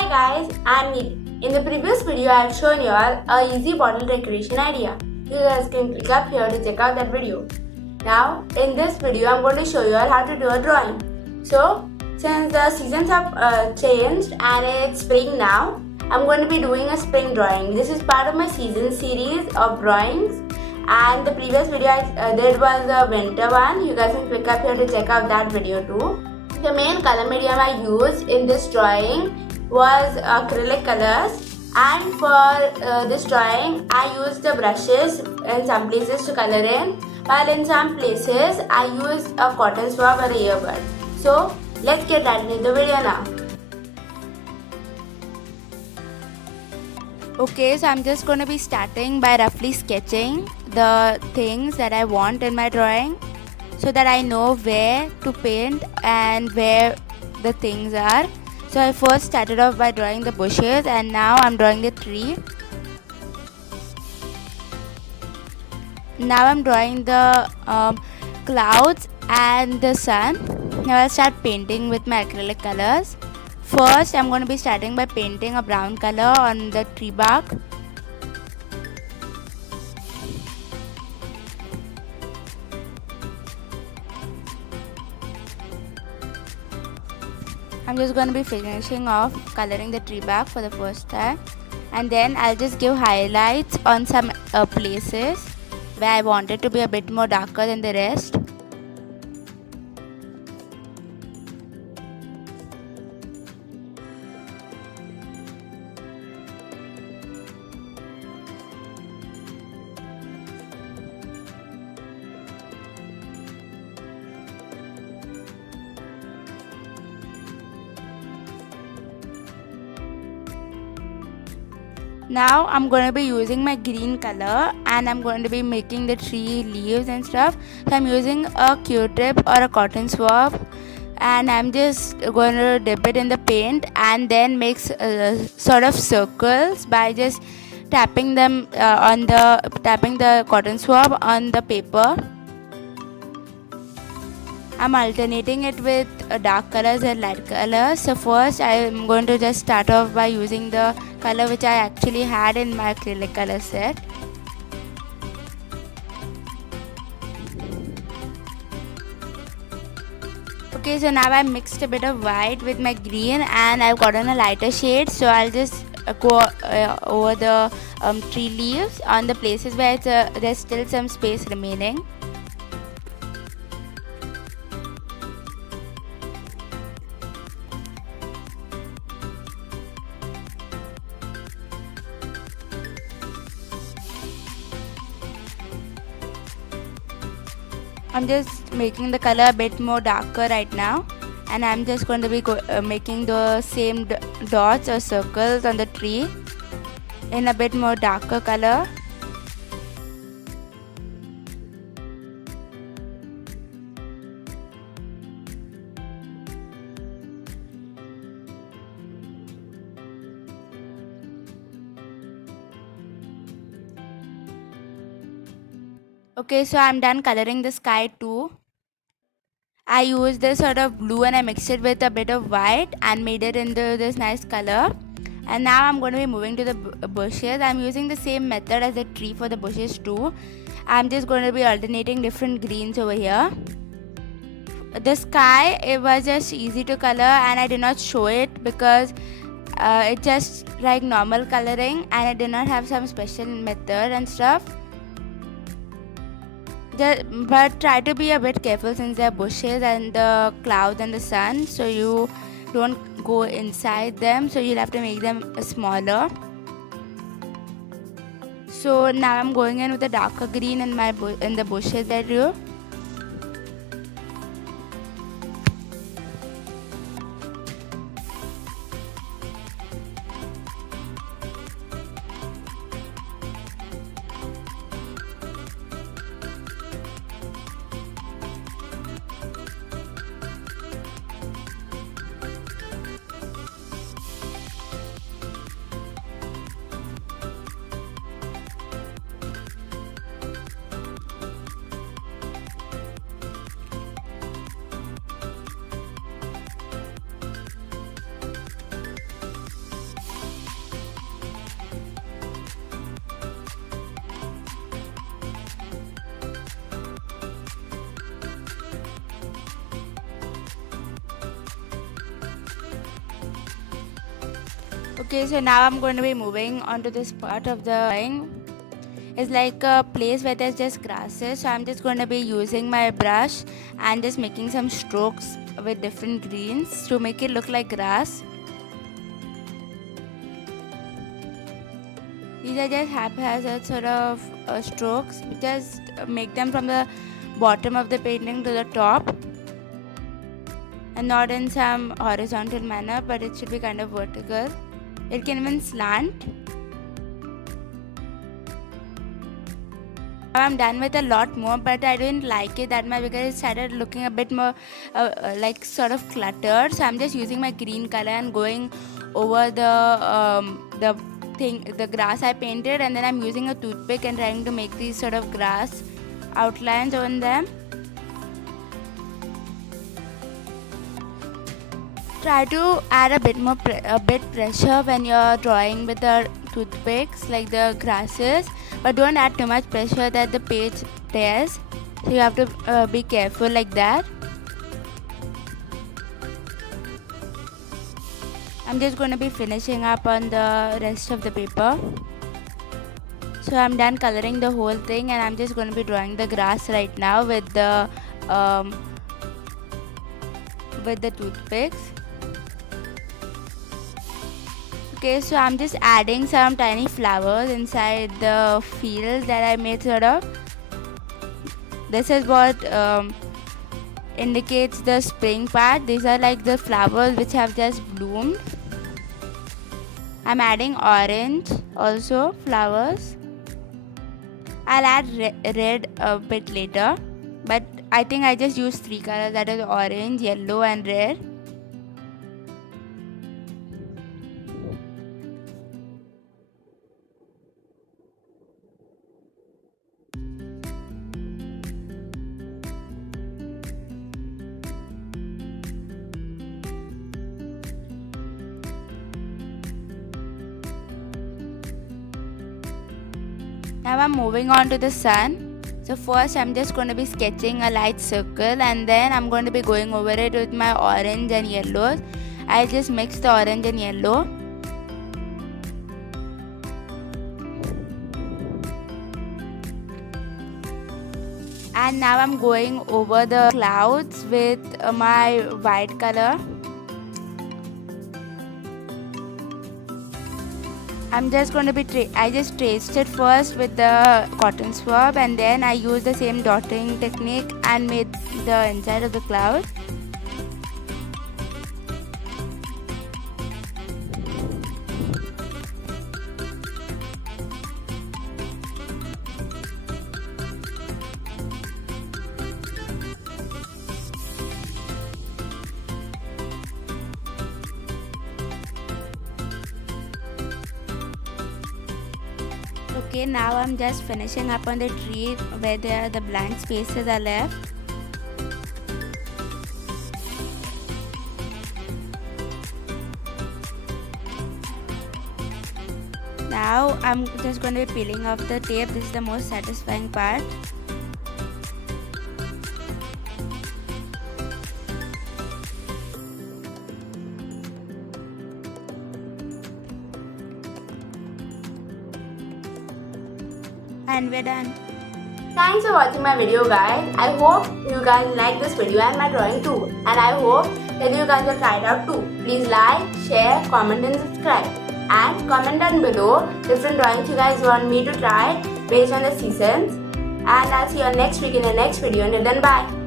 Hi guys, I'm Neil. In the previous video, I have shown you all a easy bottle decoration idea. You guys can click up here to check out that video. Now, in this video, I'm going to show you all how to do a drawing. So, since the seasons have changed and it's spring now, I'm going to be doing a spring drawing. This is part of my season series of drawings. And the previous video I did was the winter one. You guys can click up here to check out that video too. The main color medium I used in this drawing was acrylic colors, and for this drawing I used the brushes in some places to color in, while in some places I used a cotton swab or a earbud. So let's get right into the video now. Okay, so I'm just going to be starting by roughly sketching the things that I want in my drawing so that I know where to paint and where the things are. So I first started off by drawing the bushes, and now I'm drawing the tree. Now I'm drawing the clouds and the sun. Now I'll start painting with my acrylic colors. First, I'm going to be starting by painting a brown color on the tree bark. I'm just going to be finishing off coloring the tree bark for the first time, and then I'll just give highlights on some places where I want it to be a bit more darker than the rest. Now I'm going to be using my green color, and I'm going to be making the tree leaves and stuff. So I'm using a Q-tip or a cotton swab, and I'm just going to dip it in the paint and then make sort of circles by just tapping them tapping the cotton swab on the paper. I'm alternating it with dark colors and light colors. So first I'm going to just start off by using the color which I actually had in my acrylic color set. Okay, so now I mixed a bit of white with my green and I've gotten a lighter shade. So I'll just go over the tree leaves on the places where there's still some space remaining. I'm just making the color a bit more darker right now, and I'm just going to be making the same dots or circles on the tree in a bit more darker color. Okay, so I'm done coloring the sky too. I used this sort of blue and I mixed it with a bit of white and made it into this nice color. And now I'm going to be moving to the bushes. I'm using the same method as the tree for the bushes too. I'm just going to be alternating different greens over here. The sky, it was just easy to color and I did not show it because it's just like normal coloring and I did not have some special method and stuff. But try to be a bit careful since there are bushes and the clouds and the sun, so you don't go inside them, so you'll have to make them smaller. So now I'm going in with a darker green in the bushes area. Okay, so now I'm going to be moving on to this part of the drawing. It's like a place where there's just grasses, so I'm just going to be using my brush and just making some strokes with different greens to make it look like grass. These are just haphazard sort of strokes. Just make them from the bottom of the painting to the top, and not in some horizontal manner, but it should be kind of vertical. It can even slant. I'm done with a lot more, but I didn't like it that much because it started looking a bit more like sort of cluttered. So I'm just using my green color and going over the grass I painted, and then I'm using a toothpick and trying to make these sort of grass outlines on them. Try to add a bit pressure when you're drawing with the toothpicks, like the grasses, but don't add too much pressure that the page tears. So you have to be careful like that. I'm just going to be finishing up on the rest of the paper. So I'm done coloring the whole thing, and I'm just going to be drawing the grass right now with the toothpicks. Okay, so I'm just adding some tiny flowers inside the field that I made sort of. This is what indicates the spring part. These are like the flowers which have just bloomed. I'm adding orange also, flowers. I'll add red a bit later, but I think I just used 3 colors, that is orange, yellow and red. Now I'm moving on to the sun. So first I'm just going to be sketching a light circle, and then I'm going to be going over it with my orange and yellows. I'll just mix the orange and yellow. And now I'm going over the clouds with my white color. I'm just going to be I just traced it first with the cotton swab, and then I used the same dotting technique and made the inside of the cloud. Okay, now I'm just finishing up on the tree where the blank spaces are left. Now I'm just going to be peeling off the tape. This is the most satisfying part. And we're done. Thanks for watching my video, guys. I hope you guys like this video and my drawing too. And I hope that you guys will try it out too. Please like, share, comment and subscribe. And comment down below different drawings you guys want me to try based on the seasons. And I'll see you next week in the next video. Until then, bye.